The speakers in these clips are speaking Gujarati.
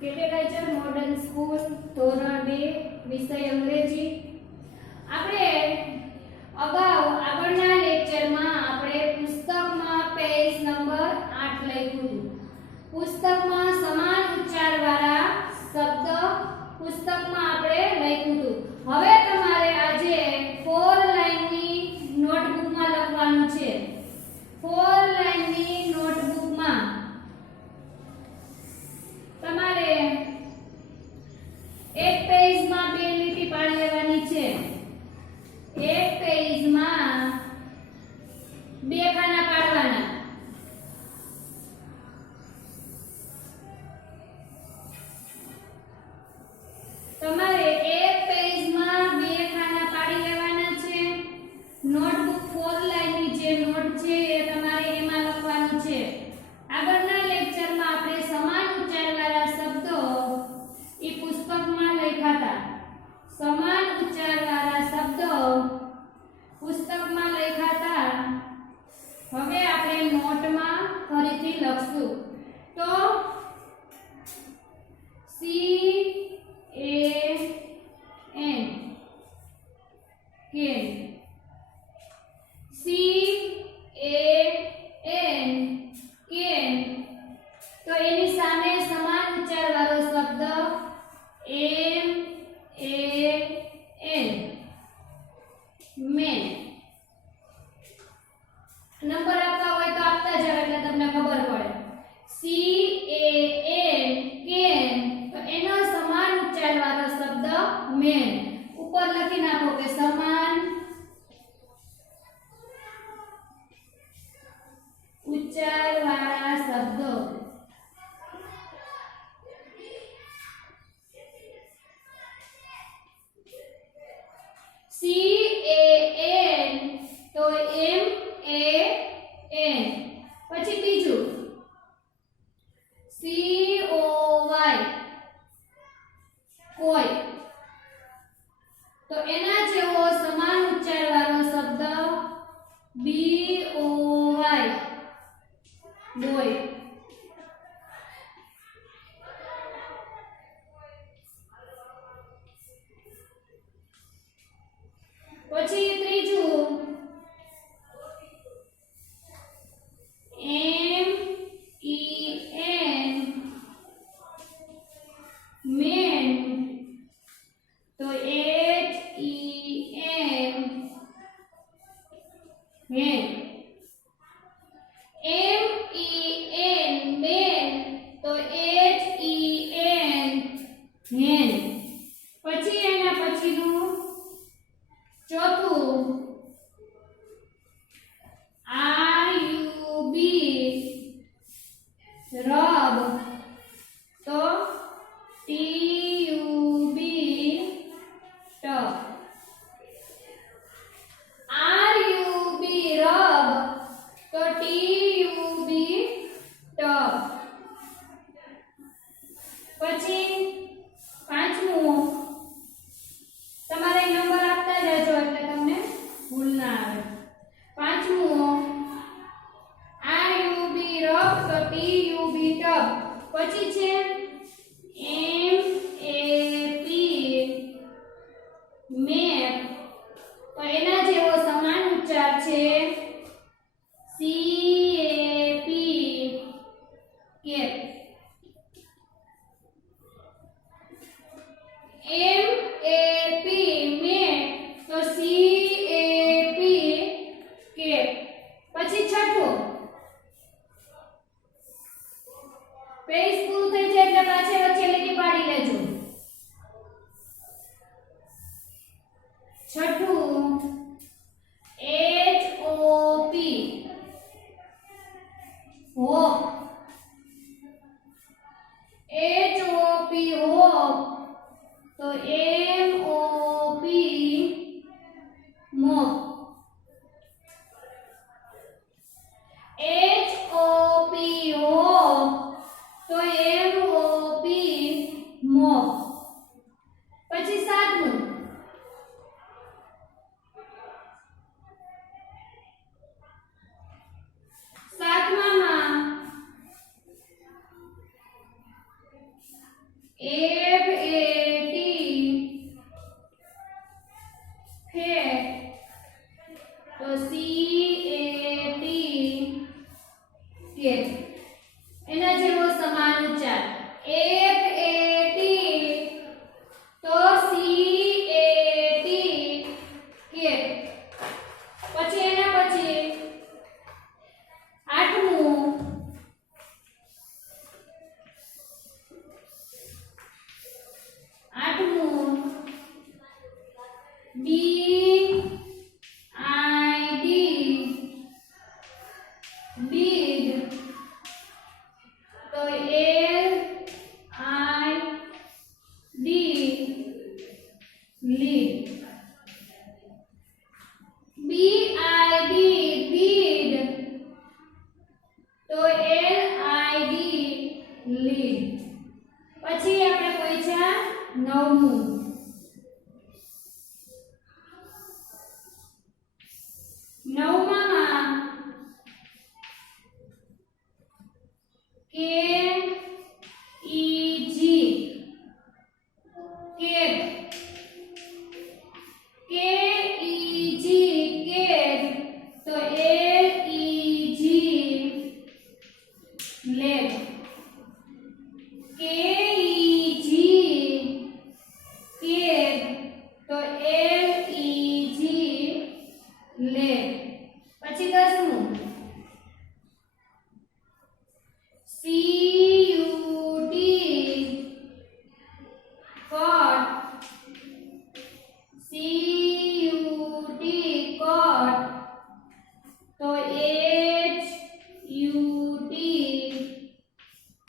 કેટેલાઇઝર મોડર્ન સ્કૂલ ધોરણ 2 વિષય અંગ્રેજી. આપણે અગાઉ આગળના લેક્ચરમાં આપણે પુસ્તકમાં પેજ નંબર 8 લખ્યું હતું. પુસ્તકમાં સમાન ઉચ્ચારવાળા શબ્દ પુસ્તકમાં આપણે લખ્યું હતું. હવે તમારે આજે 4 લાઈનની નોટબુકમાં લખવાનું છે. 4 લાઈનની નોટબુકમાં તમારે એક પેજમાં બે લીટી પાડી લેવાની છે. એક પેજમાં બે ખાના પાડવાના. તમારે એક પેજમાં બે ખાના પાડી લેવાના છે. નોટબુક 4 લાઈનની જે નોટ છે એ તમારે એમાં લખવાનું છે. આગળના લેક્ચરમાં આપણે સમાન ઉચ્ચારવાળા શબ્દો એ પુસ્તકમાં લખ્યા હતા. સમાન ઉચ્ચારવાળા શબ્દો પુસ્તકમાં લખ્યા હતા. હવે આપણે નોટમાં ફરીથી લખશું. તો C A N can. C A N can. તો એની સામે સમાન ઉચ્ચારવાળો શબ્દ M A N મેન. નંબર આપવા હોય તો આપતા જાવ એટલે તમને ખબર પડે. C A N can. તો એનો સમાન ઉચ્ચારવાળો શબ્દ મેન. ઉપર લખી નાખો કે સમાન ઉચ્ચારવાળા શબ્દો. C A N તો M A N. પછી બીજું C O Y કોઈ. તો એના જેવો સમાન ઉચ્ચારવાળો શબ્દ B O Y બોય. પછી ત્રીજું M E N મેન. તો H E N hen. M E N men. તો H E N મેન. પછી એના પછીનું ચોથું R U B રબ. તો T U B tub. R U B rub. તો T U B ટબ. પછી પાંચમું તમારે નંબર આપતા જજો એટલે તમને ભૂલ ના આવે. પાંચમું R U B રબ. તો T U B ટબ. પછી છે M A P મેપ. તો એના જેવો સમાન ઉચ્ચાર છે C A P cap. M A P map. તો C A P કેપ. પછી છઠ્ઠું પેજ પૂરું થઈ જાય એટલે પાછે વચ્ચે લીટી પાડી લેજો. છઠ્ઠું H O P hope. H O P hope. તો M O P mop. H O P hope. તો M O P મોપ. તો CAT એના જેવો સમાન ઉચ્ચાર FAT તો CAT કેટ. પછી એના પછી આઠમું BID બીડ તો LID લીડ. BID બીડ તો LID લીડ. પછી આપણે પૂછ્યા નવમું નવમામાં KEG કેટ. KEG કેટ તો LEG લેગ. KEG કેટ તો LEG લેગ. પછી દસમું CUT કોટ. CUT કોટ તો HUT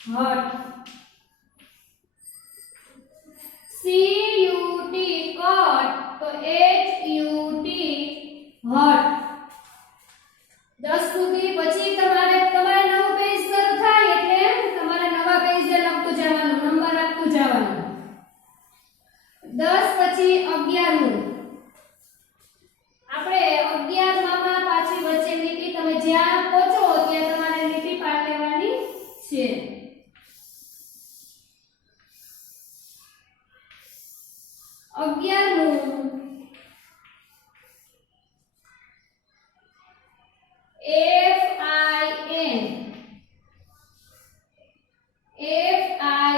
હટ. CUT કોટ તો HUT હટ. 10 સુધી. પછી તમારે નવું પેજ શરૂ થાય એટલે તમારે નવા પેજે લખતું જવાનું, નંબર આપતું જવાનું. 10 પછી 11મું આપણે 11માં પાછી વચ્ચે લીટી તમે જ્યાં પહોંચો ત્યાં તમારે લીટી પાડ લેવાની છે. અગિયારમું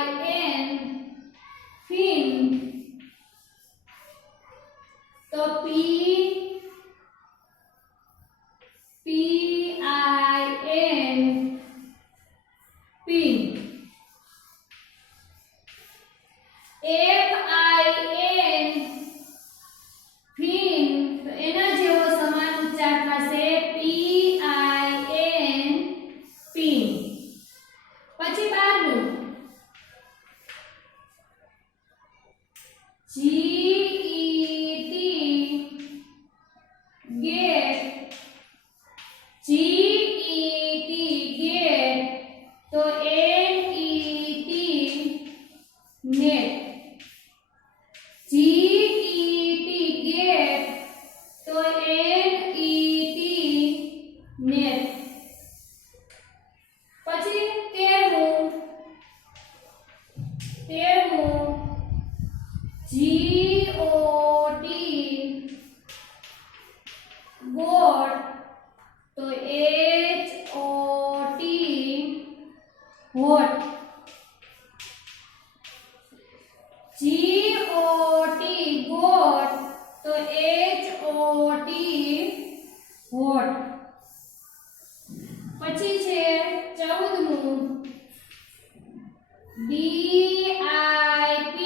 FIN ફિન તો PIN પિન. FIN ફિન તો એના જેવો સમાન ઉચ્ચાર થશે PIN પિન. પછી 12મું GET ગેટ. GET ગેટ તો NET નેટ. GET ગેટ તો NET નેટ. પછી 13મું GOT ગોટ તો HOT હોટ. GOT ગોટ તો HOT હોટ. પછી છે 14મું DIP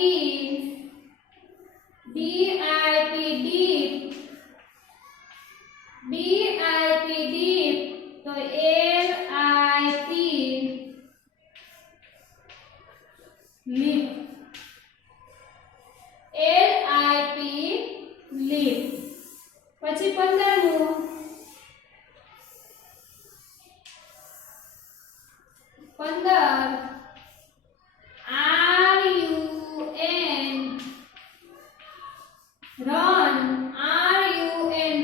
ડીપ. DIP ડીપ તો LIP લીપ. LIP lip. પછી 15મું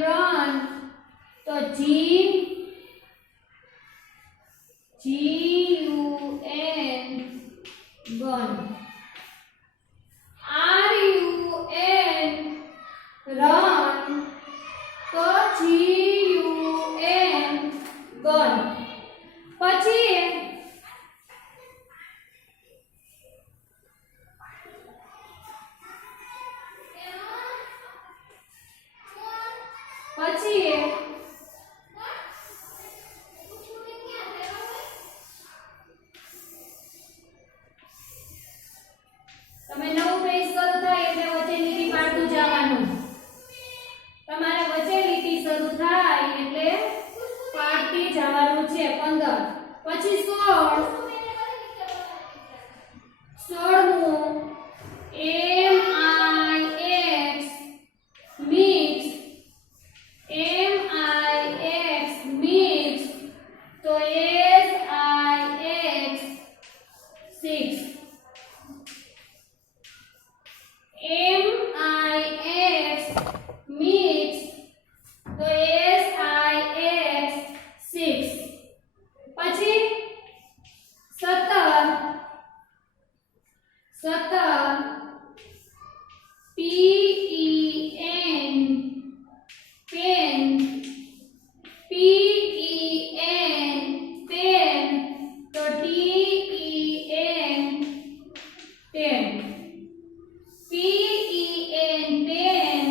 RUN તો GUN ગન. 16મું MIX મિક્સ તો SIX 6 MIX મિક્સ તો SIX 6 પછી 17 PEN પેન તો TEN 10 PEN પેન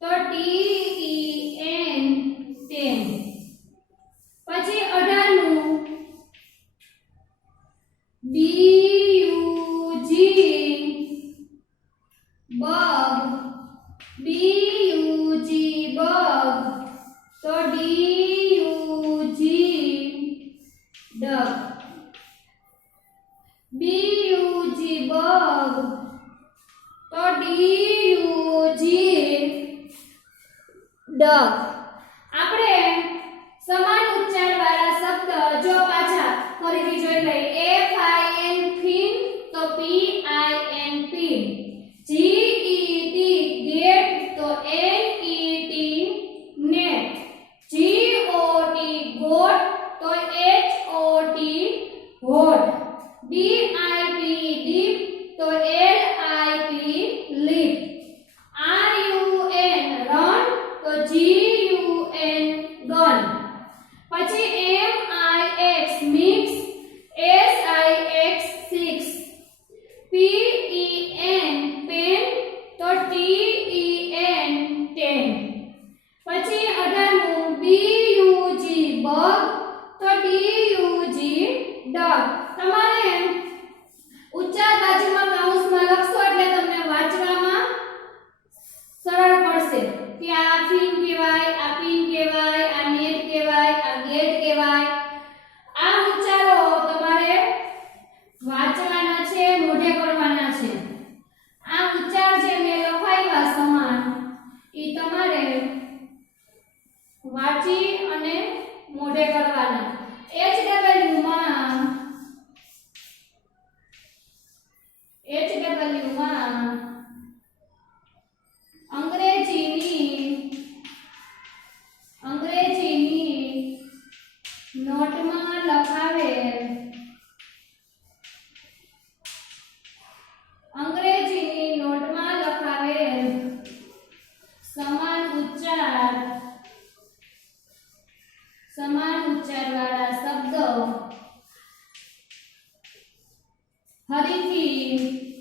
તો TEN 10 પછી 18મું BUG બગ તો DUG ડગ BUG બગ તો DUG ડગ આપણે સમાન ઉચ્ચાર વાળા શબ્દ જો પાછા ફરીથી જોઈ લઈએ FIN ફિન તો PIN પિન GET ગેટ તો NET નેટ GOT ગોટ તો HOT હોટ DIP ડીપ તો LIP લીપ RUN રન તો GUN ગન પછી MIX mix SIX 6 PEN pen તો TEN 10 પછી 18મું BUG બગ તો DUG ડગ તમારે ઉચ્ચાર બાજુમાં કૌંસમાં લખશો એટલે તમને વાંચવામાં સરળ પડશે કે આ ફિન કહેવાય, આ પિન કહેવાય, આ નેટ કહેવાય, આ ગેટ કહેવાય. આ ઉચ્ચારો તમારે વાંચવાના છે, મોઢે કરવાના છે. આ ઉચ્ચાર જે મેં લખાવ્યા સમાન એ તમારે વાંચી અને મોઢે કરવાના. HW માં અંગ્રેજીની નોટમાં લખાવેલ સમાન ઉચ્ચાર વાળા શબ્દો ફરીથી